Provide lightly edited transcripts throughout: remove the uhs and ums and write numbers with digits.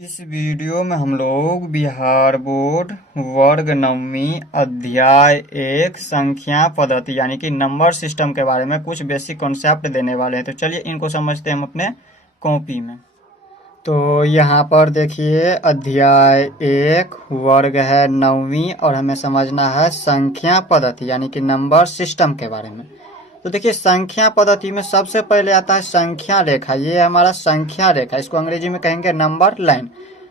इस वीडियो में हम लोग बिहार बोर्ड वर्ग नवमी अध्याय 1 संख्या पद्धति यानी कि नंबर सिस्टम के बारे में कुछ बेसिक कॉन्सेप्ट देने वाले हैं। तो चलिए इनको समझते हैं हम अपने कॉपी में। तो यहाँ पर देखिए अध्याय 1 वर्ग है नवमी और हमें समझना है संख्या पद्धति यानी कि नंबर सिस्टम के बारे में। तो देखिए संख्या पद्धति में सबसे पहले आता है संख्या रेखा। ये हमारा संख्या रेखा, इसको अंग्रेजी में कहेंगे नंबर लाइन।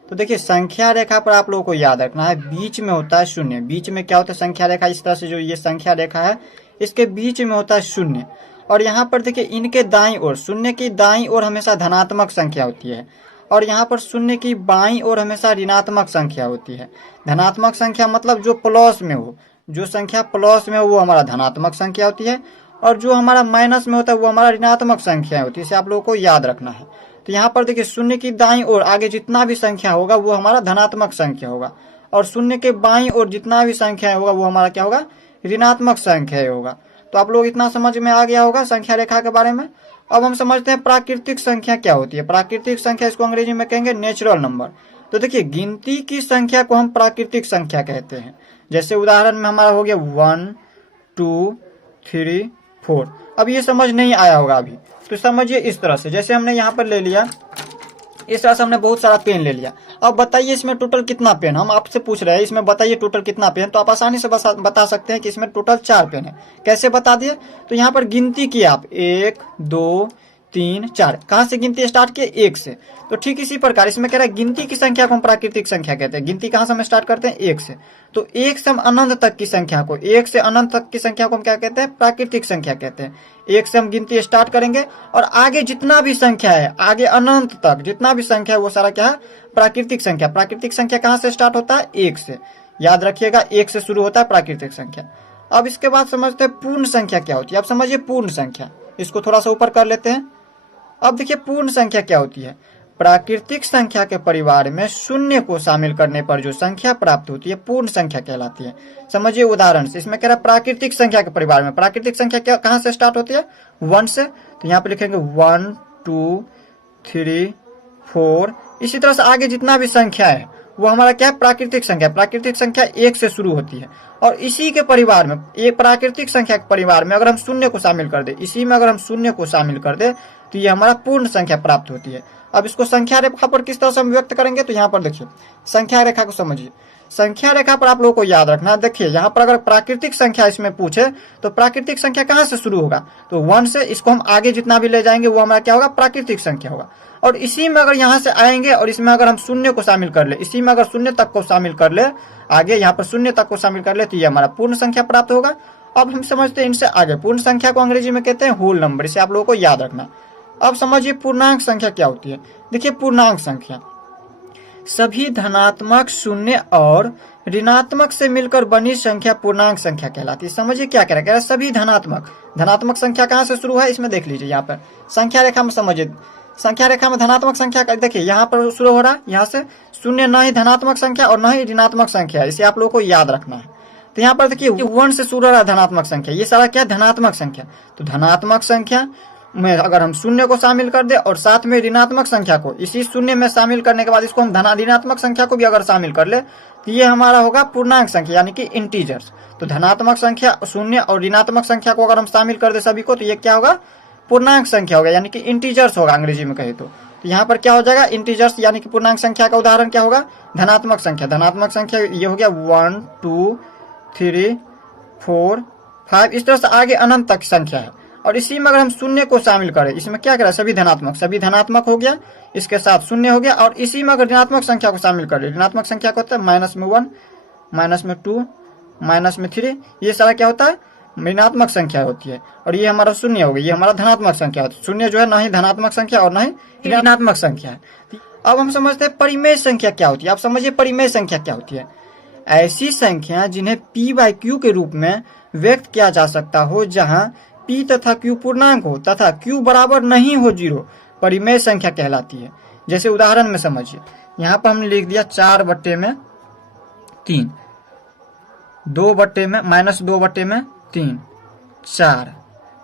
तो देखिए संख्या रेखा पर आप लोगों को याद रखना है बीच में होता है शून्य। बीच में क्या होता है संख्या रेखा, इस तरह से जो ये संख्या रेखा है इसके बीच में होता है शून्य। और यहाँ पर देखिए इनके दाईं ओर, शून्य की दाईं ओर हमेशा धनात्मक संख्या होती है और यहाँ पर शून्य की बाईं ओर हमेशा ऋणात्मक संख्या होती है। धनात्मक संख्या मतलब जो प्लस में हो, जो संख्या प्लस में हो वो हमारा धनात्मक संख्या होती है और जो हमारा माइनस में होता है वो हमारा ऋणात्मक संख्या होती है। इसे आप लोगों को याद रखना है। तो यहाँ पर देखिए शून्य की दाईं ओर आगे जितना भी संख्या होगा वो हमारा धनात्मक संख्या होगा और शून्य के बाईं ओर जितना भी संख्या होगा वो हमारा क्या होगा, ऋणात्मक संख्या होगा। तो आप लोग इतना समझ में आ गया होगा संख्या रेखा के बारे में। अब हम समझते हैं प्राकृतिक संख्या क्या होती है। प्राकृतिक संख्या इसको अंग्रेजी में कहेंगे नेचुरल नंबर। तो देखिए गिनती की संख्या को हम प्राकृतिक संख्या कहते हैं। जैसे उदाहरण में हमारा हो गया 1 2 3 4। अब ये समझ नहीं आया होगा अभी, तो समझिए इस तरह से। जैसे हमने यहाँ पर ले लिया, इस तरह से हमने बहुत सारा पेन ले लिया। अब बताइए इसमें टोटल कितना पेन, हम आपसे पूछ रहे हैं इसमें बताइए टोटल कितना पेन। तो आप आसानी से बता सकते हैं कि इसमें टोटल 4 पेन है। कैसे बता दिए, तो यहाँ पर गिनती की आप 1 2 3 4। कहाँ से गिनती स्टार्ट किए, 1 से। तो ठीक इसी प्रकार इसमें कह रहा है गिनती की संख्या को हम प्राकृतिक संख्या कहते हैं। गिनती कहाँ से हम स्टार्ट करते हैं, 1 से। तो 1 से हम अनंत तक की संख्या को, 1 से अनंत तक की संख्या को हम क्या कहते हैं, प्राकृतिक संख्या कहते हैं। 1 से हम गिनती स्टार्ट करेंगे और आगे जितना भी संख्या है, आगे अनंत तक जितना भी संख्या है वो सारा क्या है, प्राकृतिक संख्या। प्राकृतिक संख्या कहाँ से स्टार्ट होता है, 1 से। याद रखिएगा 1 से शुरू होता है प्राकृतिक संख्या। अब इसके बाद समझते हैं पूर्ण संख्या क्या होती है। अब समझिए पूर्ण संख्या, इसको थोड़ा सा ऊपर कर लेते हैं। अब देखिए पूर्ण संख्या क्या होती है। प्राकृतिक संख्या के परिवार में शून्य को शामिल करने पर जो संख्या प्राप्त होती है पूर्ण संख्या कहलाती है। समझिए उदाहरण से, इसमें कह रहा है प्राकृतिक संख्या के परिवार में। प्राकृतिक संख्या क्या कहाँ से स्टार्ट होती है, 1 से। तो यहाँ पे लिखेंगे 1 2 3 4। इसी तरह से आगे जितना भी संख्या है वो हमारा क्या है, प्राकृतिक संख्या। प्राकृतिक संख्या 1 से शुरू होती है और इसी के परिवार में, ये प्राकृतिक संख्या के परिवार में अगर हम शून्य को शामिल कर दे, इसी में अगर हम शून्य को शामिल कर दे तो ये हमारा पूर्ण संख्या प्राप्त होती है। अब इसको संख्या रेखा पर किस तरह से हम व्यक्त करेंगे, तो यहाँ पर देखिए संख्या रेखा को समझिए। संख्या रेखा पर आप लोगों को याद रखना है, देखिए यहाँ पर अगर प्राकृतिक संख्या इसमें पूछे तो प्राकृतिक संख्या कहाँ से शुरू होगा, तो 1 से। इसको हम आगे जितना भी ले जाएंगे वो हमारा क्या होगा, प्राकृतिक संख्या होगा। और इसी में अगर यहाँ से आएंगे और इसमें अगर हम शून्य को शामिल कर ले, इसी में अगर शून्य तक को शामिल कर ले, आगे यहाँ पर शून्य तक को शामिल कर ले, तो ये हमारा पूर्ण संख्या प्राप्त होगा। अब हम समझते हैं इनसे आगे पूर्ण संख्या को अंग्रेजी में कहते हैं होल नंबर। इसे आप लोगों को याद रखना। अब समझिए पूर्णांक संख्या क्या होती है। देखिए पूर्णांक संख्या सभी धनात्मक, शून्य और ऋणात्मक से मिलकर बनी संख्या पूर्णांक संख्या कहलाती है। समझिए क्या कह रहा है, सभी धनात्मक। धनात्मक संख्या कहाँ से शुरू है, इसमें देख लीजिए। यहाँ पर संख्या रेखा में समझिए, संख्या रेखा में धनात्मक संख्या का देखिए यहाँ पर शुरू हो रहा है, यहाँ से शून्य न ही धनात्मक संख्या और न ही ऋणात्मक संख्या। इसे आप लोगों को याद रखना है। तो यहाँ पर देखिए 1 से शुरू हो रहा है धनात्मक संख्या, ये सारा क्या धनात्मक संख्या। तो धनात्मक संख्या में अगर हम शून्य को शामिल कर दे और साथ में ऋणात्मक संख्या को इसी शून्य में शामिल करने के बाद इसको हम ऋणात्मक संख्या को भी अगर शामिल कर ले तो ये हमारा होगा पूर्णांक संख्या यानी कि इंटीजर्स। तो धनात्मक संख्या, शून्य और ऋणात्मक संख्या को अगर हम शामिल कर दे सभी को तो ये क्या होगा, पूर्णांक संख्या होगा यानी कि इंटीजर्स होगा अंग्रेजी में कहे तो। यहाँ पर क्या हो जाएगा, इंटीजर्स यानी कि पूर्णांक संख्या का उदाहरण क्या होगा, धनात्मक संख्या। धनात्मक संख्या ये हो गया 1 2 3 4 5। इस तरह से आगे अनंत तक संख्या है और इसी में अगर हम शून्य को शामिल करें, इसमें क्या करें, सभी धनात्मक हो गया, इसके साथ शून्य हो गया। और इसी में अगर ऋणात्मक संख्या को शामिल करें, ऋणात्मक संख्या को होता है -1 -2 -3। ये सारा क्या होता है, ऋणात्मक संख्या होती है और ये हमारा शून्य हो गया, ये हमारा धनात्मक संख्या होती है। शून्य जो है ना ही धनात्मक संख्या और ना ही ऋणात्मक संख्या है। अब हम समझते हैं परिमेय संख्या क्या होती है। आप समझिए परिमेय संख्या क्या होती है। ऐसी संख्या जिन्हें p/q के रूप में व्यक्त किया जा सकता हो, जहाँ p तथा q पूर्णांक हो तथा q बराबर नहीं हो 0, परिमेय संख्या कहलाती है। जैसे उदाहरण में समझिए, यहाँ पर हमने लिख दिया 4/3, 2/-2/3, 4,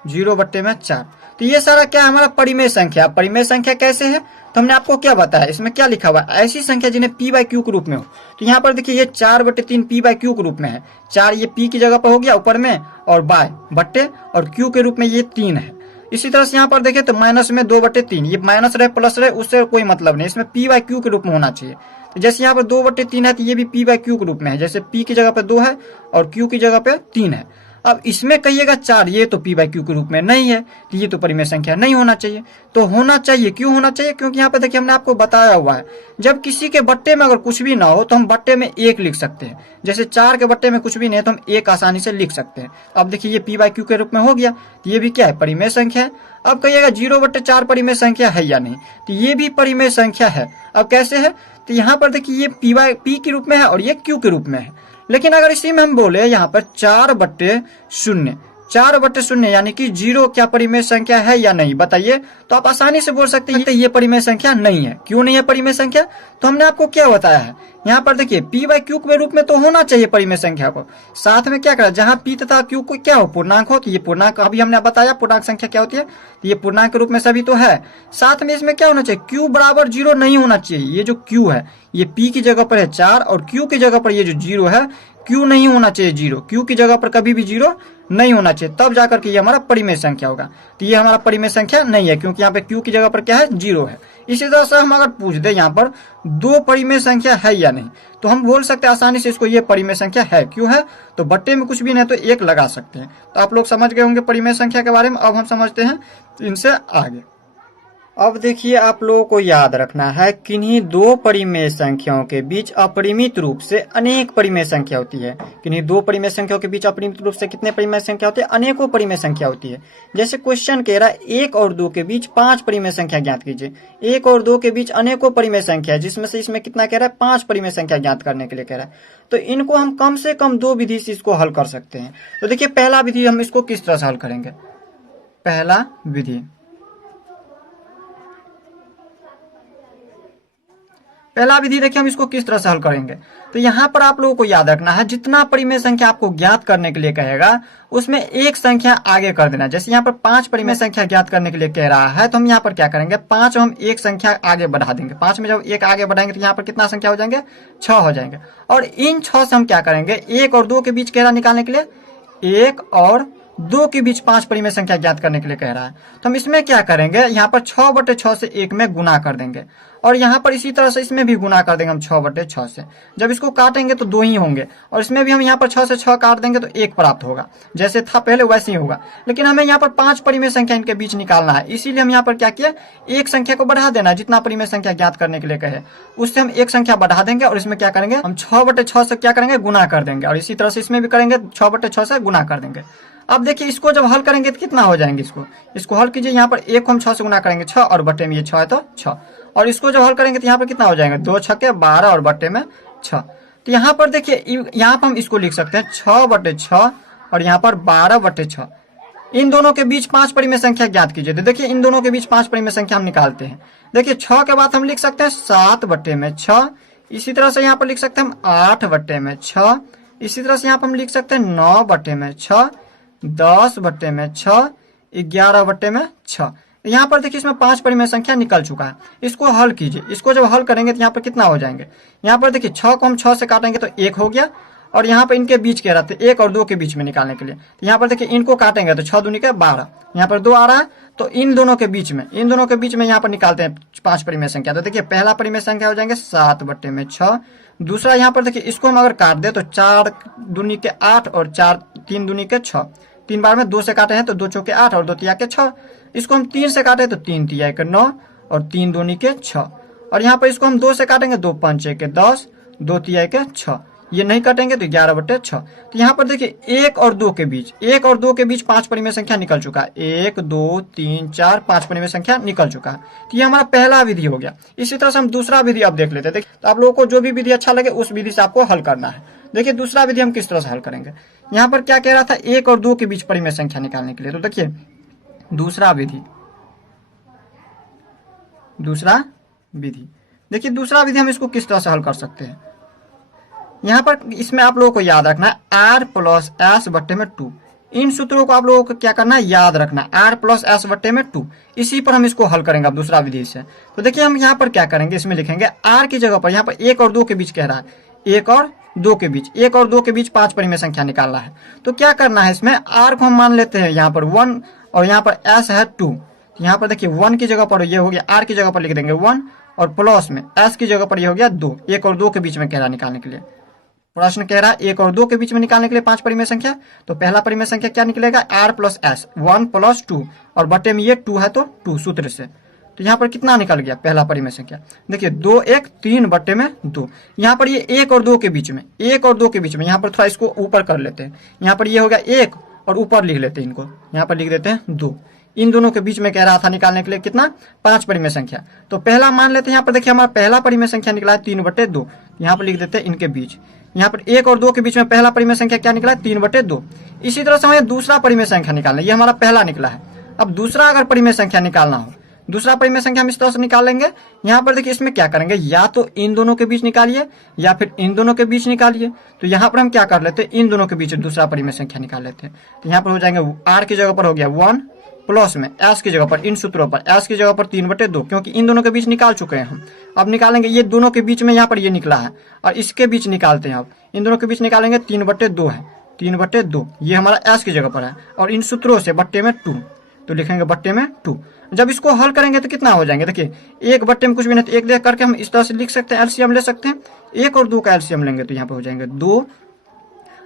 0/4। तो ये सारा क्या हमारा परिमेय संख्या। परिमेय संख्या कैसे है, तो हमने आपको क्या बताया, इसमें क्या लिखा हुआ है, ऐसी संख्या जिन्हें पी बाई क्यू के रूप में हो। तो यहाँ पर देखिए ये 4/3 पी बाई क्यू के रूप में है। 4 ये पी की जगह पर हो गया ऊपर में, और बाय बट्टे, और क्यू के रूप में ये 3 है। इसी तरह से यहाँ पर देखें तो माइनस में 2/3, ये माइनस रहे प्लस रहे उससे कोई मतलब नहीं, इसमें पी बाई क्यू के रूप में होना चाहिए। तो जैसे यहाँ पर 2/3 है तो ये भी पी बाई क्यू के रूप में है, जैसे पी की जगह पे 2 है और क्यू की जगह पे 3 है। अब इसमें कहिएगा 4, ये तो पी बाई क्यू के रूप में नहीं है, तो ये तो परिमेय संख्या नहीं होना चाहिए। तो होना चाहिए, क्यों होना चाहिए, क्योंकि यहाँ पे देखिए हमने आपको बताया हुआ है, जब किसी के बट्टे में अगर कुछ भी ना हो तो हम बट्टे में 1 लिख सकते हैं। जैसे 4 के बट्टे में कुछ भी नहीं है तो हम 1 आसानी से लिख सकते हैं। अब देखिए ये पी बाई क्यू के रूप में हो गया, तो ये भी क्या है, परिमेय संख्या है। अब कहिएगा 0/4 परिमेय संख्या है या नहीं, तो ये भी परिमेय संख्या है। अब कैसे है, तो यहाँ पर देखिए ये पी के रूप में है और ये क्यू के रूप में है। लेकिन अगर इसी में हम बोले यहाँ पर 4/0, 4/0 यानी कि 0 क्या परिमेय संख्या है या नहीं, बताइए। तो आप आसानी से बोल सकते हैं ये परिमेय संख्या नहीं है। क्यों नहीं है परिमेय संख्या, तो हमने आपको क्या बताया है, यहाँ पर देखिए पी बाई क्यू के रूप में तो होना चाहिए परिमेय संख्या को, साथ में क्या करा, जहां पी तथा क्यू को क्या हो, पूर्णांक हो, तो ये पूर्णांक अभी हमने बताया पूर्णांक संख्या क्या होती है, तो ये पूर्णांक के रूप में सभी तो है। साथ में इसमें क्या होना चाहिए, क्यू बराबर 0 नहीं होना चाहिए। ये जो क्यू है ये पी की जगह पर है 4 और क्यू की जगह पर ये जो 0 है, क्यू नहीं होना चाहिए 0, क्यू की जगह पर कभी भी 0 नहीं होना चाहिए, तब जाकर के ये हमारा परिमेय संख्या होगा। तो ये हमारा परिमेय संख्या नहीं है, क्योंकि यहाँ पे क्यू की जगह पर क्या है, 0 है। इसी तरह से हम अगर पूछ दे यहाँ पर 2 परिमेय संख्या है या नहीं, तो हम बोल सकते हैं आसानी से इसको ये परिमेय संख्या है। क्यों है, तो बट्टे में कुछ भी नहीं तो 1 लगा सकते हैं। तो आप लोग समझ गए होंगे परिमेय संख्या के बारे में। अब हम समझते हैं इनसे आगे। अब देखिए आप लोगों को याद रखना है, किन्हीं 2 परिमेय संख्याओं के बीच अपरिमित रूप से अनेक परिमेय संख्या होती है। किन्हीं 2 परिमेय संख्याओं के बीच अपरिमित रूप से कितने परिमेय संख्या होती है, अनेकों परिमेय संख्या होती है। जैसे क्वेश्चन कह रहा है 1 और 2 के बीच 5 परिमेय संख्या ज्ञात कीजिए। 1 और 2 के बीच अनेकों परिमेय संख्या है, जिसमें से इसमें कितना कह रहा है, 5 परिमेय संख्या ज्ञात करने के लिए कह रहा है। तो इनको हम कम से कम 2 विधि से इसको हल कर सकते हैं। तो देखिए पहला विधि हम इसको किस तरह से हल करेंगे, पहला विधि देखिए हम इसको किस तरह से हल करेंगे। तो यहाँ पर आप लोगों को याद रखना है, जितना परिमेय संख्या आपको ज्ञात करने के लिए कहेगा उसमें एक संख्या आगे कर देना। जैसे यहाँ पर 5 परिमेय संख्या ज्ञात करने के लिए कह रहा है, तो हम यहाँ पर क्या करेंगे, 5 हम एक संख्या आगे बढ़ा देंगे। 5 में जब एक आगे बढ़ाएंगे तो यहाँ पर कितना संख्या हो जाएंगे, 6 हो जाएंगे। और इन 6 से हम क्या करेंगे, 1 और 2 के बीच कह रहा निकालने के लिए, 1 और 2 के बीच 5 परिमेय संख्या ज्ञात करने के लिए कह रहा है। तो हम इसमें क्या करेंगे, यहाँ पर 6/6 से 1 में गुना कर देंगे, और यहाँ पर इसी तरह से इसमें भी गुना कर देंगे हम 6/6 से। जब इसको काटेंगे तो 2 ही होंगे, और इसमें भी हम यहाँ पर 6 से 6 काट देंगे तो 1 प्राप्त होगा। जैसे था पहले वैसे ही होगा। लेकिन हमें यहाँ पर 5 परिमेय संख्या इनके बीच निकालना है, इसीलिए हम यहाँ पर क्या किया, एक संख्या को बढ़ा देना। जितना परिमेय संख्या ज्ञात करने के लिए कहे उससे हम एक संख्या बढ़ा देंगे, और इसमें क्या करेंगे, हम 6/6 से क्या करेंगे, गुना कर देंगे। और इसी तरह से इसमें भी करेंगे, 6/6 से गुना कर देंगे। अब देखिए इसको जब हल करेंगे तो कितना हो जाएंगे, इसको हल कीजिए। यहाँ पर 1 को हम 6 से गुना करेंगे 6, और बट्टे में ये 6 है तो 6। और इसको जब हल करेंगे तो यहाँ पर कितना हो जाएगा, 2 छक्के 12 और बट्टे में 6। तो यहाँ पर देखिए यहाँ पर हम इसको लिख सकते हैं 6/6 और यहाँ पर 12/6। इन दोनों के बीच 5 परिमेय संख्या ज्ञात कीजिए। तो देखिए इन दोनों के बीच 5 परिमेय संख्या हम निकालते हैं। देखिए 6 के बाद हम लिख सकते हैं 7/6। इसी तरह से यहाँ पर लिख सकते हैं हम 8/6। इसी तरह से यहाँ पर हम लिख सकते हैं 9/6, 10/6, 11/6। यहाँ पर देखिए इसमें 5 परिमेय संख्या निकल चुका है। इसको हल कीजिए। इसको जब हल करेंगे तो यहाँ पर कितना हो जाएंगे, यहाँ पर देखिए 6 को हम 6 से काटेंगे तो 1 हो गया, और यहाँ पर इनके बीच कह रहा था 1 और 2 के बीच में निकालने के लिए। तो यहाँ पर देखिए इनको काटेंगे तो 6 दूनी के 12, यहाँ पर 2 आ रहा है, तो इन दोनों के बीच में यहाँ पर निकालते हैं 5 परिमेय संख्या। तो देखिए पहला परिमेय संख्या हो जाएंगे 7/6। दूसरा यहाँ पर देखिए इसको हम अगर काट दे तो 4 दूनी के 8 और 3 दूनी के 6। 3 बार में 2 से काटे हैं तो 2 चौके 8 और 2 तिया के 6। इसको हम 3 से काटे तो 3 तिया के 9 और 3 दूनी के 6। और यहाँ पर इसको हम 2 से काटेंगे, 2 पंचे के 10, 2 तिया के 6। ये नहीं काटेंगे तो 11/6। तो यहाँ पर देखिए 1 और 2 के बीच 5 परिमेय संख्या निकल चुका है। 1 2 3 4 5 परिमेय संख्या निकल चुका है। तो ये हमारा पहला विधि हो गया। इसी तरह से हम दूसरा विधि अब देख लेते हैं। देखिए तो आप लोगों को जो भी विधि अच्छा लगे उस विधि से आपको हल करना है। देखिए दूसरा विधि हम किस तरह से हल करेंगे। यहाँ पर क्या कह रहा था, 1 और 2 के बीच परिमेय संख्या निकालने के लिए। तो देखिए दूसरा विधि देखिए दूसरा विधि हम इसको किस तरह से हल कर सकते हैं। यहाँ पर इसमें आप लोगों को याद रखना है R + S/2। इन सूत्रों को आप लोगों को क्या करना है, याद रखना, r प्लस एस बट्टे में 2। इसी पर हम इसको हल करेंगे अब दूसरा विधि से। तो देखिए हम यहाँ पर क्या करेंगे, इसमें लिखेंगे r की जगह पर, यहाँ पर 1 और 2 के बीच कह रहा है, 1 और 2 के बीच, 1 और 2 के बीच 5 परिमेय संख्या निकालना है। तो क्या करना है, इसमें r को हम मान लेते हैं यहाँ पर 1 और यहाँ पर s है 2। यहाँ पर देखिए 1 की जगह पर ये हो गया, r की जगह पर लिख देंगे 1 और प्लस में s की जगह पर ये हो गया 2। 1 और 2 के बीच में कह रहा निकालने के लिए, प्रश्न कह रहा है 1 और 2 के बीच में निकालने के लिए 5 परिमेय संख्या। तो पहला परिमेय संख्या क्या निकलेगा, r प्लस एस, 1 प्लस 2 और बटे में ये 2 है तो 2 सूत्र से। तो यहाँ पर कितना निकल गया पहला परिमेय संख्या, देखिए 2 1 3 बटे में 2। यहाँ पर ये 1 और 2 के बीच में, 1 और 2 के बीच में, यहाँ पर थोड़ा इसको ऊपर कर लेते हैं, यहाँ पर ये हो गया 1 और ऊपर लिख लेते हैं, इनको यहाँ पर लिख देते हैं 2। इन दोनों के बीच में कह रहा था निकालने के लिए कितना, 5 परिमेय संख्या। तो पहला मान लेते हैं, यहाँ पर देखिए हमारा पहला परिमेय संख्या निकला है 3 बटे 2। यहाँ पर लिख देते हैं इनके बीच, यहाँ पर 1 और 2 के बीच में पहला परिमेय संख्या क्या निकला है, 3 बटे 2। इसी तरह से हमें दूसरा परिमेय संख्या निकालना है, ये हमारा पहला निकला है। अब दूसरा अगर परिमेय संख्या निकालना हो, दूसरा परिमेय संख्या हम इस तरह से निकाल लेंगे। यहाँ पर देखिए इसमें क्या करेंगे, या तो इन दोनों के बीच निकालिए या फिर इन दोनों के बीच निकालिए। तो यहाँ पर हम क्या कर लेते हैं, इन दोनों के बीच दूसरा परिमेय संख्या निकाल लेते हैं। तो यहाँ पर हो जाएंगे r की जगह पर हो गया 1 प्लस में s की जगह पर, इन सूत्रों पर s की जगह पर 3 बटे 2, क्योंकि इन दोनों के बीच निकाल चुके हैं हम। अब निकालेंगे ये दोनों के बीच में, यहाँ पर ये निकला है और इसके बीच निकालते हैं। अब इन दोनों के बीच निकालेंगे, 3 बटे 2 है, 3 बटे 2 ये हमारा s की जगह पर है और इन सूत्रों से बट्टे में 2, तो लिखेंगे बट्टे में 2। जब इसको हल करेंगे तो कितना हो जाएंगे, देखिए 1 बट्टे में कुछ भी नहीं, तो 1 देख करके हम इस तरह से लिख सकते हैं, एलसीएम ले सकते हैं। 1 और 2 का एलसीएम लेंगे तो यहाँ पर हो जाएंगे 2।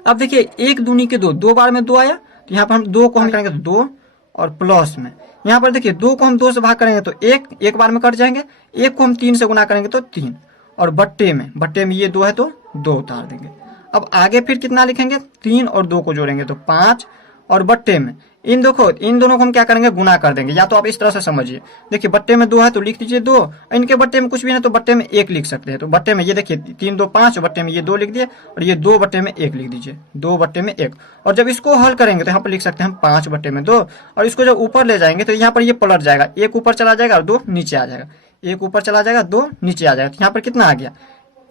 अब देखिए 1 दूनी के 2, 2 बार में 2 आया, तो यहाँ पर हम 2 को हम करेंगे तो 2 और प्लस में यहाँ पर देखिए 2 को हम 2 से भाग करेंगे तो 1, 1 बार में कट जाएंगे। 1 को हम 3 से गुना करेंगे तो 3 और बट्टे में ये 2 है तो 2 उतार देंगे। अब आगे फिर कितना लिखेंगे, 3 और 2 को जोड़ेंगे तो 5 और बट्टे में इन दोनों को हम क्या करेंगे, गुना कर देंगे। या तो आप इस तरह से समझिए, देखिए बट्टे में 2 है तो लिख दीजिए 2, इनके बट्टे में कुछ भी नहीं तो बट्टे में 1 लिख सकते हैं। तो बट्टे में ये देखिए 3 2 5, बट्टे में ये 2 लिख दिए और ये 2 बट्टे में 1 लिख दीजिए, 2 बट्टे में 1। और जब इसको हल करेंगे तो यहाँ पर लिख सकते हैं हम 5 बट्टे में 2 और इसको जब ऊपर ले जाएंगे तो यहाँ पर ये पलट जाएगा, 1 ऊपर चला जाएगा और 2 नीचे आ जाएगा, 1 ऊपर चला जाएगा 2 नीचे आ जाएगा। तो यहाँ पर कितना आ गया,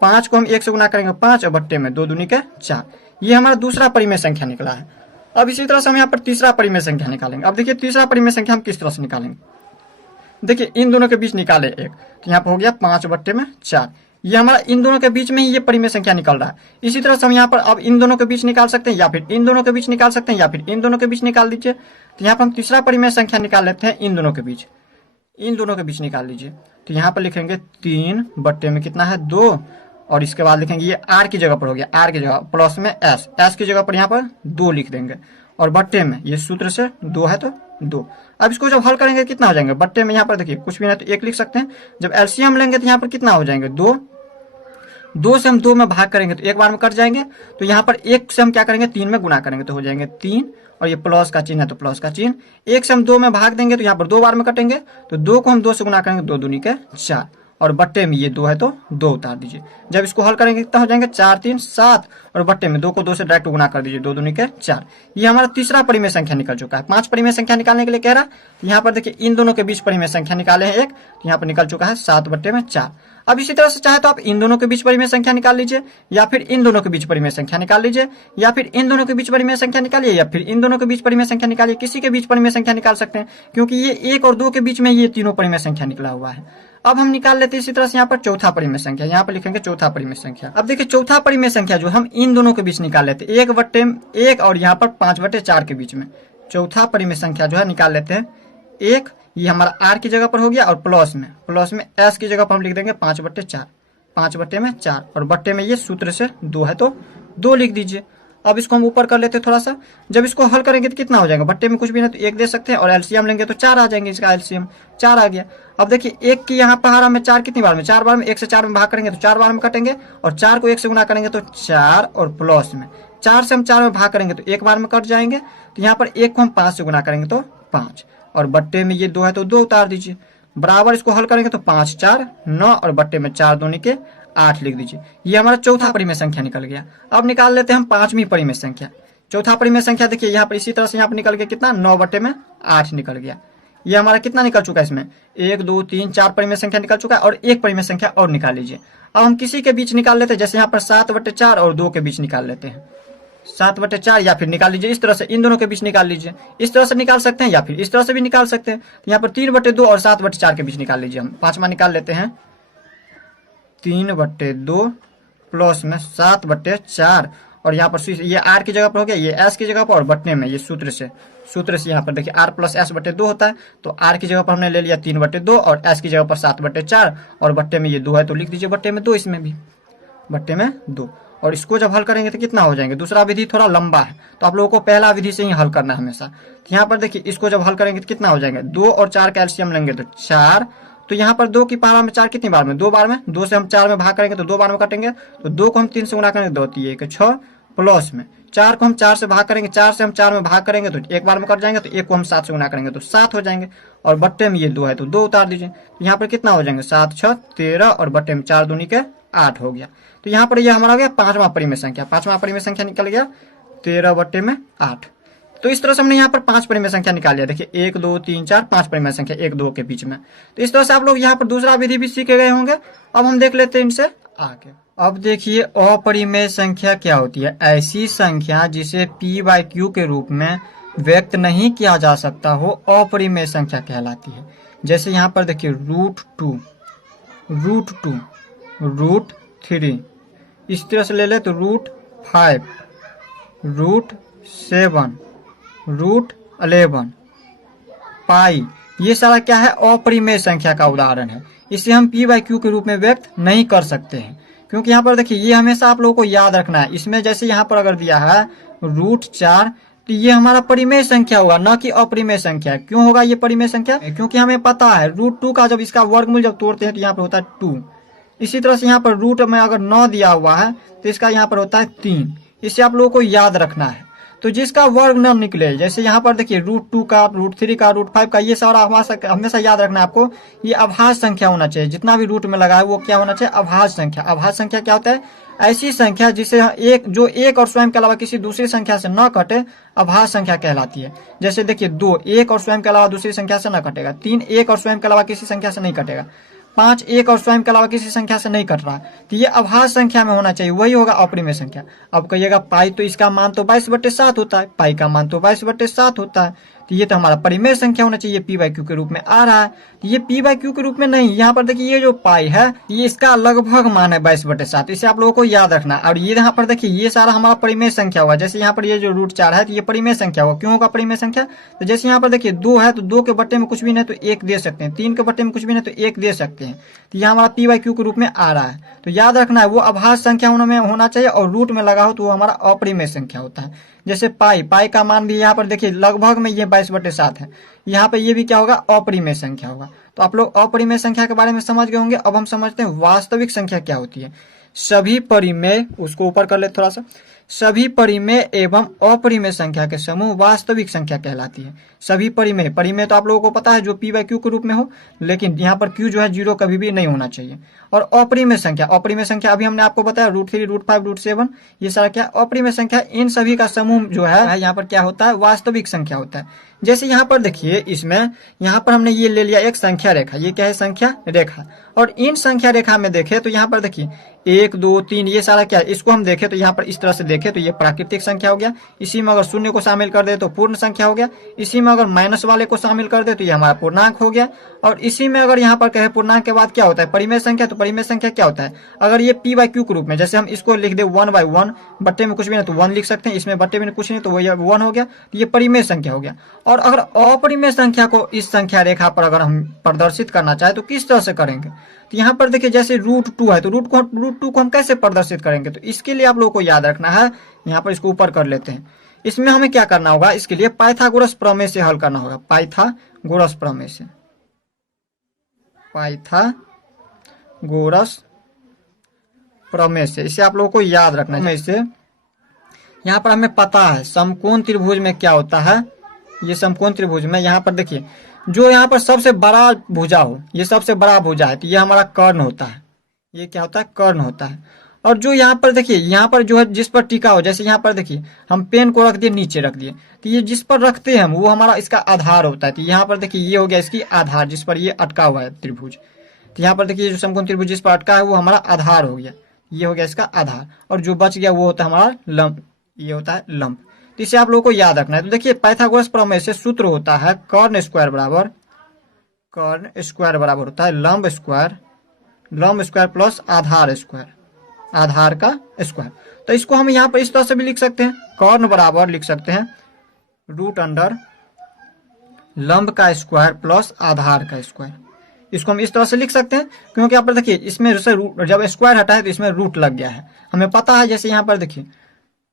5 को हम 1 से गुना करेंगे 5 और बट्टे में 2 दूनी के 4। ये हमारा दूसरा परिमेय संख्या निकला है। अब इसी तरह से हम यहाँ पर तीसरा परिमेय संख्या निकालेंगे। अब देखिए तीसरा परिमेय संख्या हम किस तरह से निकालेंगे, देखिए इन दोनों के बीच निकाले 1, तो यहाँ पर हो गया 5 बट्टे में 4। ये हमारा इन दोनों के बीच में ही ये परिमेय संख्या निकल रहा है। इसी तरह से हम यहाँ पर अब इन दोनों के बीच निकाल सकते हैं या फिर इन दोनों के बीच निकाल सकते हैं या फिर इन दोनों के बीच निकाल दीजिए। तो यहाँ पर हम तीसरा परिमेय संख्या निकाल लेते हैं, इन दोनों के बीच निकाल लीजिए। तो यहाँ पर लिखेंगे 3 बट्टे में कितना है 2 और इसके बाद लिखेंगे ये r की जगह पर हो गया, r की जगह प्लस में s की जगह पर यहाँ पर 2 लिख देंगे और बट्टे में ये सूत्र से 2 है तो 2। अब इसको जब हल करेंगे कितना हो जाएंगे, बट्टे में यहाँ पर देखिए कुछ भी नहीं तो 1 लिख सकते हैं। जब एलसीएम लेंगे तो यहाँ पर कितना हो जाएंगे 2 से हम 2 में भाग करेंगे तो 1 बार में कट जाएंगे। तो यहाँ पर 1 से हम क्या करेंगे 3 में गुना करेंगे तो हो जाएंगे 3 और ये प्लस का चिन्ह है तो प्लस का चिन्ह। 1 से हम 2 में भाग देंगे तो यहाँ पर 2 बार में कटेंगे, तो 2 को हम 2 से गुना करेंगे 2 दूनी के 4 और बट्टे में ये 2 है तो 2 उतार दीजिए। जब इसको हल करेंगे कितना हो जाएंगे 4 3 7 और बट्टे में 2 को 2 से डायरेक्ट गुना कर दीजिए, 2 दूनी के 4। ये हमारा तीसरा परिमेय संख्या निकल चुका है। 5 परिमेय संख्या निकालने के लिए कह रहा है, यहाँ पर देखिए इन दोनों के बीच परिमेय संख्या निकाले हैं 1, तो यहाँ पर निकल चुका है 7 बट्टे में 4। अब इसी तरह से चाहे तो आप इन दोनों के बीच परिमेय संख्या निकाल लीजिए या फिर इन दोनों के बीच परिमेय संख्या निकाल लीजिए या फिर इन दोनों के बीच परिमेय संख्या निकालिए या फिर इन दोनों के बीच परिमेय संख्या निकालिए, किसी के बीच परिमेय संख्या निकाल सकते हैं क्योंकि ये 1 और 2 के बीच में ये तीनों परिमेय संख्या निकला हुआ है। अब हम निकाल लेते हैं इसी तरह से यहाँ पर चौथा परिमेय संख्या, यहाँ पर लिखेंगे चौथा परिमेय संख्या। अब देखिए चौथा परिमेय संख्या जो हम इन दोनों के बीच निकाल लेते हैं 1 बट्टे 1 और यहाँ पर 5 बट्टे 4 के बीच में चौथा परिमेय संख्या जो है निकाल लेते हैं 1, ये हमारा r की जगह पर हो गया और प्लस में s की जगह पर हम लिख देंगे 5 बट्टे 4, 5 बट्टे में 4 और बट्टे में ये सूत्र से 2 है तो 2 लिख दीजिए। अब इसको हम ऊपर कर लेते हैं थोड़ा सा, जब इसको हल करेंगे तो कितना हो जाएगा, बट्टे में कुछ भी नहीं तो 1 दे सकते हैं और एलसीएम लेंगे तो 4 आ जाएंगे, इसका एलसीएम 4 आ गया। अब देखिए 1 की यहाँ पहाड़ा में 4 कितनी बार में, 4 बार में, 1 से 4 में भाग करेंगे तो 4 बार में कटेंगे और 4 को 1 से गुना करेंगे तो 4 और प्लस में 4 से हम 4 में भाग करेंगे तो 1 बार में कट जाएंगे। तो यहाँ पर 1 को हम 5 से गुना करेंगे तो 5 और बट्टे में ये 2 है तो 2 उतार दीजिए। बराबर इसको हल करेंगे तो 5 4 9 और बट्टे में 4 दूनी के 8 लिख दीजिए। ये हमारा चौथा परिमेय संख्या निकल गया। अब निकाल लेते हैं हम पांचवी परिमेय संख्या। चौथा परिमेय संख्या देखिए यहाँ पर इसी तरह से यहाँ पर निकल गया कितना, 9 बटे में 8 निकल गया। ये हमारा कितना निकल चुका है, इसमें 1 2 3 4 परिमेय संख्या निकल चुका है और एक परिमेय संख्या और निकाल लीजिए। अब हम किसी के बीच निकाल लेते हैं, जैसे यहाँ पर 7 बटे 4 और 2 के बीच निकाल लेते हैं। 7/4 या फिर निकाल लीजिए इस तरह से, इन दोनों के बीच निकाल लीजिए, इस तरह से निकाल सकते हैं या फिर इस तरह से भी निकाल सकते हैं। तो यहाँ पर 3/2 और 7/4 के बीच निकाल लीजिए। हम पांचवा निकाल लेते हैं, 3/2 प्लस में 7/4 और यहाँ पर ये आर की जगह पर हो गया, ये एस की जगह पर, और बटने में ये सूत्र से यहाँ पर देखिए आर प्लस एस बटे 2 होता है। तो आर की जगह पर हमने ले लिया 3/2 और एस की जगह पर 7/4 और बट्टे में ये 2 है तो लिख दीजिए बट्टे में 2, इसमें भी बट्टे में 2। और इसको जब हल करेंगे तो कितना हो जाएंगे, दूसरा विधि थोड़ा लंबा है तो आप लोगों को पहला विधि से ही हल करना है हमेशा। तो यहाँ पर देखिए इसको जब हल करेंगे तो कितना हो जाएंगे, 2 और 4 का एलसीएम लेंगे तो 4। तो यहाँ पर 2 की पावर में 4 कितनी बार में, 2 बार में, 2 से हम 4 में भाग करेंगे तो 2 बार में काटेंगे। तो 2 को हम 3 से गुणा करेंगे 2 3 1 6 प्लस में 4 को हम 4 से भाग करेंगे, 4 से हम 4 में भाग करेंगे तो एक बार में कट जाएंगे। तो 1 को हम 7 से गुणा करेंगे तो 7 हो जाएंगे और बट्टे में ये 2 है तो 2 उतार दीजिए। तो यहाँ पर कितना हो जाएंगे, 7 6 13 और बट्टे में 4 दूनी के 8 हो गया। तो यहाँ पर ये हमारा हो गया पांचवा परिमेय संख्या। पांचवा परिमेय संख्या निकल गया 13/8। तो इस तरह से हमने यहाँ पर 5 परिमेय संख्या निकाल लिया। देखिए 1 2 3 4 5 परिमेय संख्या 1 2 के बीच में। तो इस तरह से आप लोग यहाँ पर दूसरा विधि भी सीखे गए होंगे। अब हम देख लेते हैं इनसे आगे। अब देखिए अपरिमेय संख्या क्या होती है, ऐसी संख्या जिसे p/q के रूप में व्यक्त नहीं किया जा सकता हो अपरिमेय संख्या कहलाती है। जैसे यहाँ पर देखिए √2, √3, इस तरह से ले ले तो √5, √7, √11, पाई, ये सारा क्या है, अपरिमेय संख्या का उदाहरण है। इसे हम p/q के रूप में व्यक्त नहीं कर सकते हैं क्योंकि यहाँ पर देखिए ये हमेशा आप लोगों को याद रखना है। इसमें जैसे यहाँ पर अगर दिया है √4 तो ये हमारा परिमेय संख्या होगा, न कि अपरिमेय संख्या। क्यों होगा ये परिमेय संख्या, क्योंकि हमें पता है √2 का जब इसका वर्गमूल जब तोड़ते हैं तो यहाँ पर होता है 2। इसी तरह से यहाँ पर रूट में अगर 9 दिया हुआ है तो इसका यहाँ पर होता है 3। इसे आप लोगों को याद रखना है। तो जिसका वर्ग न निकले, जैसे यहाँ पर देखिए √2 का, √3 का, √5 का, ये सारा हमेशा याद रखना है आपको। ये अभाज्य संख्या होना चाहिए, जितना भी रूट में लगा है वो क्या होना चाहिए, अभाज्य संख्या। अभाज्य संख्या क्या होता है, ऐसी संख्या जिसे जो एक और स्वयं के अलावा किसी दूसरी संख्या से न कटे अभाज्य संख्या कहलाती है। जैसे देखिए 2 एक और स्वयं के अलावा दूसरी संख्या से न कटेगा, 3 एक और स्वयं के अलावा किसी संख्या से नहीं कटेगा, 5 एक और स्वयं के अलावा किसी संख्या से नहीं कट रहा। तो ये अभाज्य संख्या में होना चाहिए, वही होगा अपरिमेय संख्या। अब कहिएगा पाई तो इसका मान तो 22/7 होता है, पाई का मान तो 22/7 होता है। तो ये तो हमारा परिमेय संख्या होना चाहिए, p/q के रूप में आ रहा है। तो ये p/q के रूप में नहीं, यहाँ पर देखिए ये जो पाई है ये इसका लगभग मान है 22/7। इसे आप लोगों को याद रखना। और ये यहाँ पर देखिए ये सारा हमारा परिमेय संख्या हुआ। जैसे यहाँ पर ये जो √4 है तो ये परिमेय संख्या होगा। क्यों होगा परिमेय संख्या, तो जैसे यहाँ पर देखिए 2 है तो 2 के बट्टे में कुछ भी नहीं तो 1 दे सकते हैं, 3 के बट्टे में कुछ भी नहीं तो 1 दे सकते हैं। तो ये हमारा p/q के रूप में आ रहा है। तो याद रखना है वो अभाज्य संख्या होना चाहिए और रूट में लगा हो तो वो हमारा अपरिमेय संख्या होता है। जैसे पाई का मान भी यहाँ पर देखिए लगभग में ये 22/7 है, यहाँ पे ये भी क्या होगा, अपरिमेय संख्या होगा। तो आप लोग अपरिमेय संख्या के बारे में समझ गए होंगे। अब हम समझते हैं वास्तविक संख्या क्या होती है। सभी परिमेय, उसको ऊपर कर ले थोड़ा सा, सभी परिमेय एवं अपरिमेय संख्या के समूह वास्तविक संख्या कहलाती है। सभी परिमेय तो आप लोगों को पता है जो p/q के रूप में हो, लेकिन यहाँ पर q जो है 0 कभी भी नहीं होना चाहिए। और अपरिमेय संख्या अभी हमने आपको बताया √3, √5, √7, ये सारा क्या अपरिमेय संख्या, इन सभी का समूह जो है यहाँ पर क्या होता है, वास्तविक संख्या होता है। जैसे यहाँ पर देखिए इसमें यहाँ पर हमने ये ले लिया एक संख्या रेखा, ये क्या है, संख्या रेखा। और इन संख्या रेखा में देखें तो यहाँ पर देखिए 1 2 3 ये सारा क्या है, इसको हम देखें तो यहाँ पर इस तरह से देखें तो ये प्राकृतिक संख्या हो गया। इसी में अगर शून्य को शामिल कर दे तो पूर्ण संख्या हो गया। इसी में अगर माइनस वाले को शामिल कर दे तो ये हमारा पूर्णांक हो गया। और इसी में अगर यहाँ पर कहे पूर्णांक के बाद क्या होता है, परिमेय संख्या। तो परिमेय संख्या क्या होता है, अगर ये p/q के रूप में, जैसे हम इसको लिख दे 1/1, बट्टे में कुछ भी नहीं तो 1 लिख सकते हैं, इसमें बट्टे में कुछ नहीं तो वही 1 हो गया, तो ये परिमेय संख्या हो गया। और अगर अपरिमेय संख्या को इस संख्या रेखा पर अगर हम प्रदर्शित करना चाहे तो किस तरह से करेंगे, तो यहाँ पर देखिए जैसे √2 है तो √2 को हम कैसे प्रदर्शित करेंगे, तो इसके लिए आप लोगों को याद रखना है। यहाँ पर इसको ऊपर कर लेते हैं। इसमें हमें क्या करना होगा, इसके लिए पाइथागोरस प्रमेय से हल करना होगा। पाइथागोरस प्रमेय से इसे आप लोगों को याद रखना है। इससे यहाँ पर हमें पता है समकोण त्रिभुज में क्या होता है। ये समकोण त्रिभुज में यहाँ पर देखिए जो यहाँ पर सबसे बड़ा भुजा हो, ये सबसे बड़ा भुजा है तो ये हमारा कर्ण होता है। ये क्या होता है, कर्ण होता है। और जो यहाँ पर देखिए यहाँ पर जो है जिस पर टिका हो, जैसे यहाँ पर देखिए हम पेन को रख दिए, नीचे रख दिए, तो ये जिस पर रखते हैं हम वो हमारा इसका आधार होता है। तो यहाँ पर देखिए ये हो गया इसकी आधार, जिस पर ये अटका हुआ है त्रिभुज। तो यहाँ पर देखिए जो समकोण त्रिभुज जिस पर अटका है वो हमारा आधार हो गया, ये हो गया इसका आधार। और जो बच गया वो होता है हमारा लंब, ये होता है लंब। तो इसे आप लोगों को याद रखना है। तो देखिए पाइथागोरस प्रमेय से सूत्र होता है कर्ण स्क्वायर बराबर होता है लंब स्क्वायर प्लस आधार स्क्वायर, आधार का स्क्वायर। तो इसको हम यहाँ पर इस तरह से भी लिख सकते हैं, कर्ण बराबर लिख सकते हैं रूट अंडर लंब का स्क्वायर प्लस आधार का स्क्वायर। इसको हम इस तरह से लिख सकते हैं क्योंकि यहाँ पर देखिए इसमें जब स्क्वायर हटा है तो इसमें रूट लग गया है। हमें पता है जैसे यहाँ पर देखिए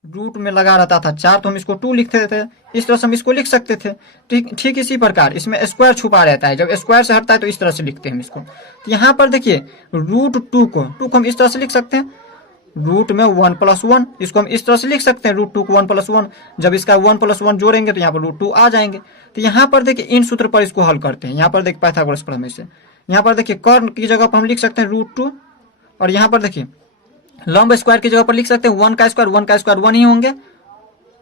रूट में लगा रहता था 4 तो हम इसको 2 लिखते थे, इस तरह से हम इसको लिख सकते थे। ठीक इसी प्रकार इसमें स्क्वायर छुपा रहता है, जब स्क्वायर से हटता है तो इस तरह से लिखते हैं हम इसको। तो यहाँ पर देखिए रूट 2 को हम इस तरह से लिख सकते हैं रूट में 1+1, इसको हम इस तरह से लिख सकते हैं रूट 2 को 1+1। जब इसका 1+1 जोड़ेंगे तो यहाँ पर रूट 2 आ जाएंगे। तो यहाँ पर देखिए इन सूत्र पर इसको हल करते हैं। यहाँ पर देखिए पाइथागोरस प्रमेय से यहाँ पर देखिए कर्ण की जगह पर हम लिख सकते हैं रूट 2, और यहाँ पर देखिए लंब स्क्वायर की जगह पर लिख सकते हैं 1 का स्क्वायर 1 ही होंगे,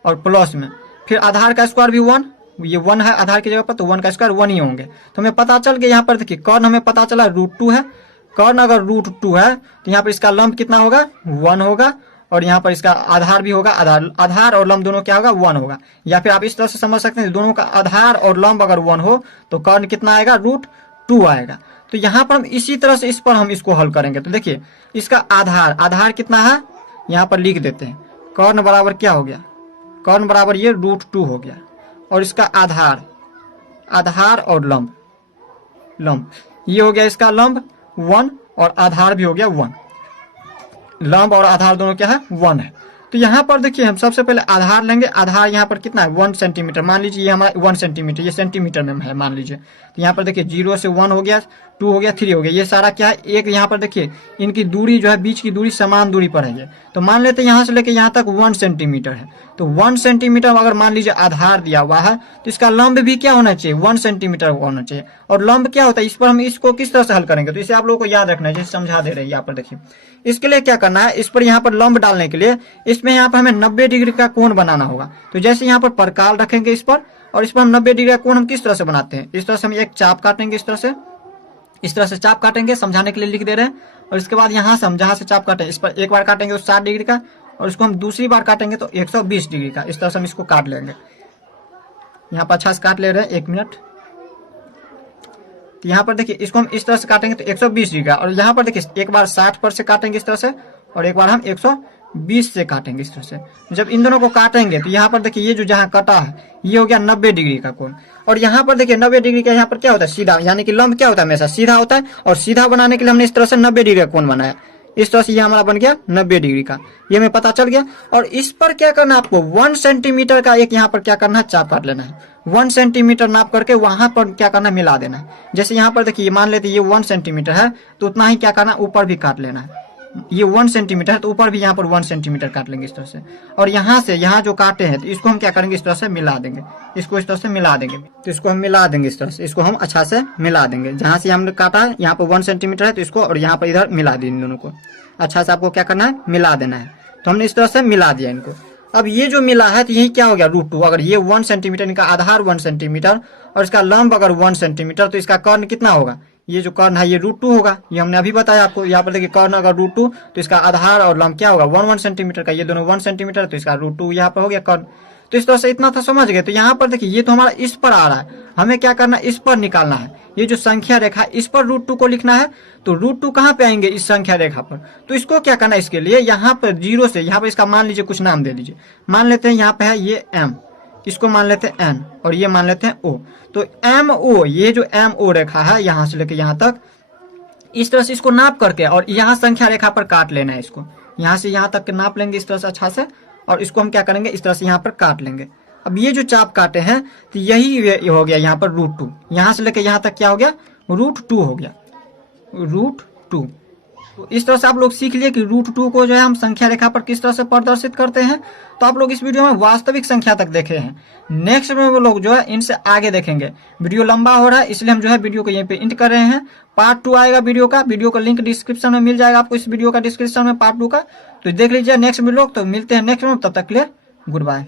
और प्लस में फिर आधार का स्क्वायर भी 1, ये 1 है आधार की जगह पर तो 1 का स्क्वायर 1 ही होंगे। तो हमें पता चल गया यहाँ पर देखिए कर्ण हमें पता चला रूट 2 है, कर्ण अगर रूट 2 है तो यहाँ पर इसका लंब कितना होगा 1 होगा, और यहाँ पर इसका आधार भी होगा, आधार और लंब दोनों क्या होगा 1 होगा। या फिर आप इस तरह से समझ सकते हैं दोनों का आधार और लंब अगर 1 हो तो कर्ण कितना आएगा रूट 2 आएगा। तो यहाँ पर हम इसी तरह से इस पर हम इसको हल करेंगे। तो देखिए इसका आधार कितना है यहाँ पर लिख देते हैं, कर्ण बराबर क्या हो गया, कर्ण बराबर ये रूट 2 हो गया, और इसका आधार और लंब ये हो गया इसका लंब 1 और आधार भी हो गया 1, लंब और आधार दोनों क्या है 1 है। तो यहाँ पर देखिए हम सबसे पहले आधार लेंगे, आधार यहाँ पर कितना है 1 सेंटीमीटर, मान लीजिए ये हमारा 1 सेंटीमीटर, ये सेंटीमीटर में है मान लीजिए। तो यहाँ पर देखिए 0 से 1 हो गया, 2 हो गया, 3 हो गया, ये सारा क्या है एक। यहाँ पर देखिए इनकी दूरी जो है बीच की दूरी समान दूरी पर है, तो मान लेते हैं यहाँ से लेके यहाँ तक 1 सेंटीमीटर है। तो 1 सेंटीमीटर अगर मान लीजिए आधार दिया हुआ है तो इसका लंब भी क्या होना चाहिए 1 सेंटीमीटर होना चाहिए। और लंब क्या होता है, इस पर हम इसको किस तरह से हल करेंगे, तो इसे आप लोगों को याद रखना है, जैसे समझा दे रहे हैं यहाँ पर देखिए। इसके लिए क्या करना है, इस पर यहाँ पर लंब डालने के लिए इसमें यहाँ पर हमें 90 डिग्री का कोण बनाना होगा। तो जैसे यहाँ पर प्रकार रखेंगे इस पर, और इस पर हम 90 डिग्री का कोण हम किस तरह से बनाते हैं, इस तरह से हम एक चाप काटेंगे, इस तरह से चाप काटेंगे, समझाने के लिए लिख दे रहे हैं। और इसके बाद यहाँ से हम जहाँ से चाप काटें इस पर एक बार काटेंगे तो 60 डिग्री का, और इसको हम दूसरी बार काटेंगे तो 120 डिग्री का। इस तरह से हम इसको काट लेंगे। यहाँ पर अच्छा से काट ले रहे हैं, 1 मिनट। तो यहाँ पर देखिए इसको हम इस तरह से काटेंगे तो 120 डिग्री का, और यहाँ पर देखिए एक बार 60 पर से काटेंगे इस तरह से, और एक बार हम 120 से काटेंगे इस तरह से। जब इन दोनों को काटेंगे तो यहाँ पर देखिए ये जो जहाँ कटा है ये हो गया 90 डिग्री का कोण। और यहाँ पर देखिए 90 डिग्री का यहाँ पर क्या होता है सीधा, यानी कि लंब क्या होता है हमेशा सीधा होता है, और सीधा बनाने के लिए हमने इस तरह से 90 डिग्री का कोण बनाया। इस तरह से ये हमारा बन गया 90 डिग्री का, ये हमें पता चल गया। और इस पर क्या करना है आपको 1 सेंटीमीटर का एक यहाँ पर क्या करना है चाप काट लेना है। 1 सेंटीमीटर नाप करके वहां पर क्या करना है मिला देना है। जैसे यहाँ पर देखिए मान लेते ये 1 सेंटीमीटर है तो उतना ही क्या करना है ऊपर भी काट लेना है। ये 1 सेंटीमीटर है तो ऊपर भी यहाँ पर 1 सेंटीमीटर काट लेंगे इस तरह से। और यहाँ से यहाँ जो काटे हैं तो इसको हम क्या करेंगे इस तरह से मिला देंगे, इसको इस तरह से मिला देंगे। तो इसको हम मिला देंगे इस तरह से, इसको हम अच्छा से मिला देंगे। जहाँ से हमने काटा है यहाँ पर 1 सेंटीमीटर है तो इसको और यहाँ पर इधर मिला दें, इन दोनों को अच्छा से आपको क्या करना है मिला देना है। तो हमने इस तरह से मिला दिया इनको। अब ये जो मिला है तो यही क्या हो गया रूट 2। अगर ये 1 सेंटीमीटर, इनका आधार 1 सेंटीमीटर और इसका लंब अगर 1 सेंटीमीटर, तो इसका कर्ण कितना होगा, ये जो कर्ण है ये रूट 2 होगा। ये हमने अभी बताया आपको। यहाँ पर देखिए कर्ण अगर रूट 2 तो इसका आधार और लंब क्या होगा 1 सेंटीमीटर का, ये दोनों 1 सेंटीमीटर, तो इसका रूट 2 यहाँ पर हो गया कर्ण। तो इस तरह से इतना था समझ गए। तो यहाँ पर देखिए ये तो हमारा इस पर आ रहा है, हमें क्या करना है इस पर निकालना है। ये जो संख्या रेखा है इस पर रूट 2 को लिखना है। तो रूट 2 कहाँ पे आएंगे इस संख्या रेखा पर, तो इसको क्या करना है इसके लिए यहाँ पर 0 से यहाँ पर इसका मान लीजिए कुछ नाम दे दीजिए। मान लेते हैं यहाँ पे है ये M, इसको मान लेते हैं N और ये मान लेते हैं O। तो MO, ये जो MO रेखा है यहाँ से लेके यहाँ तक इस तरह से इसको नाप करके और यहाँ संख्या रेखा पर काट लेना है। इसको यहाँ से यहाँ तक के नाप लेंगे इस तरह से अच्छा से, और इसको हम क्या करेंगे इस तरह से यहाँ पर काट लेंगे। अब ये जो चाप काटे हैं तो यही हो गया यहाँ पर रूट 2, यहाँ से लेके यहाँ तक क्या हो गया रूट 2 हो गया, रूट 2। तो इस तरह से आप लोग सीख लिए कि रूट 2 को जो है हम संख्या रेखा पर किस तरह से प्रदर्शित करते हैं। तो आप लोग इस वीडियो में वास्तविक संख्या तक देखे हैं। नेक्स्ट में वो लोग जो है इनसे आगे देखेंगे। वीडियो लंबा हो रहा है इसलिए हम जो है वीडियो को यहीं पे एंड कर रहे हैं। पार्ट 2 आएगा वीडियो का लिंक डिस्क्रिप्शन में मिल जाएगा आपको, इस वीडियो का डिस्क्रिप्शन में पार्ट 2 का। तो देख लीजिए नेक्स्ट वीडियो। तो मिलते हैं नेक्स्ट में, तब तक के लिए गुड बाय।